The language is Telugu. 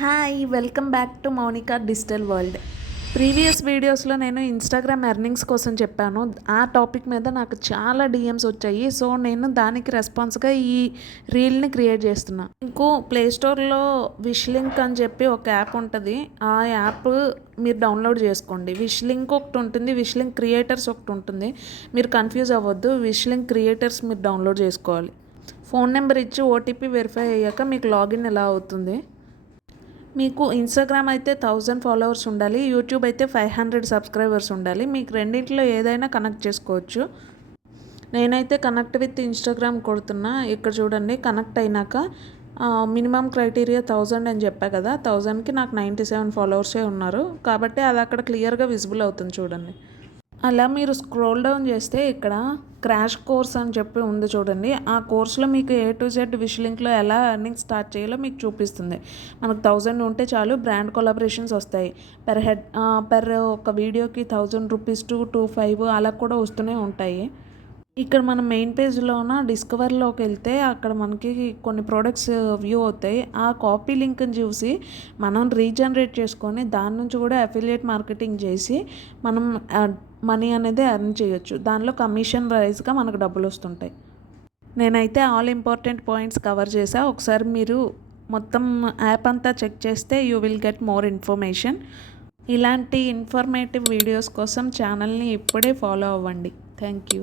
Hi welcome back to Mounika digital world. Previous వీడియోస్లో నేను ఇన్స్టాగ్రామ్ ఎర్నింగ్స్ కోసం చెప్పాను. ఆ టాపిక్ మీద నాకు చాలా డిఎమ్స్ వచ్చాయి. సో నేను దానికి రెస్పాన్స్గా ఈ రీల్ని క్రియేట్ చేస్తున్నా. మీకు ప్లేస్టోర్లో విష్ లింక్ అని చెప్పి ఒక యాప్ ఉంటుంది. ఆ యాప్ మీరు డౌన్లోడ్ చేసుకోండి. విష్ లింక్ ఒకటి ఉంటుంది, విష్ లింక్ క్రియేటర్స్ ఒకటి ఉంటుంది. మీరు కన్ఫ్యూజ్ అవ్వద్దు. విష్ లింక్ క్రియేటర్స్ మీరు డౌన్లోడ్ చేసుకోవాలి. ఫోన్ నెంబర్ ఇచ్చి ఓటీపీ వెరిఫై అయ్యాక మీకు లాగిన్ ఎలా అవుతుంది. మీకు ఇన్స్టాగ్రామ్ అయితే 1000 ఫాలోవర్స్ ఉండాలి, యూట్యూబ్ అయితే 500 సబ్స్క్రైబర్స్ ఉండాలి. మీకు రెండింటిలో ఏదైనా కనెక్ట్ చేసుకోవచ్చు. నేనైతే కనెక్ట్ విత్ ఇన్స్టాగ్రామ్ కొడుతున్నా. ఇక్కడ చూడండి, కనెక్ట్ అయినాక మినిమం క్రైటీరియా 1000 అని చెప్పా కదా, 1000కి నాకు 97 ఫాలోవర్సే ఉన్నారు కాబట్టి అది అక్కడ క్లియర్గా విజిబుల్ అవుతుంది చూడండి. అలా మీరు స్క్రోల్ డౌన్ చేస్తే ఇక్కడ క్రాష్ కోర్స్ అని చెప్పి ఉంది చూడండి. ఆ కోర్స్లో మీకు A to Z విష్ లింక్లో ఎలా ఎర్నింగ్ స్టార్ట్ చేయాలో మీకు చూపిస్తుంది. మనకు 1000 ఉంటే చాలు, బ్రాండ్ కొలాబరేషన్స్ వస్తాయి. పెర్ ఒక వీడియోకి 1000 రూపీస్ టు 25 అలా కూడా వస్తూనే ఉంటాయి. ఇక్కడ మనం మెయిన్ పేజ్లోన డిస్కవర్లోకి వెళ్తే అక్కడ మనకి కొన్ని ప్రోడక్ట్స్ వ్యూ అవుతాయి. ఆ కాపీ లింక్ని చూసి మనం రీజనరేట్ చేసుకొని దాని నుంచి కూడా అఫిలియేట్ మార్కెటింగ్ చేసి మనం మనీ అనేది ఎర్న్ చేయొచ్చు. దానిలో కమిషన్ రైజ్గా మనకు డబ్బులు వస్తుంటాయి. నేనైతే ఆల్ ఇంపార్టెంట్ పాయింట్స్ కవర్ చేసా. ఒకసారి మీరు మొత్తం యాప్ అంతా చెక్ చేస్తే you will get more information. ఇలాంటి ఇన్ఫర్మేటివ్ వీడియోస్ కోసం ఛానల్ని ఇప్పుడే ఫాలో అవ్వండి. Thank you.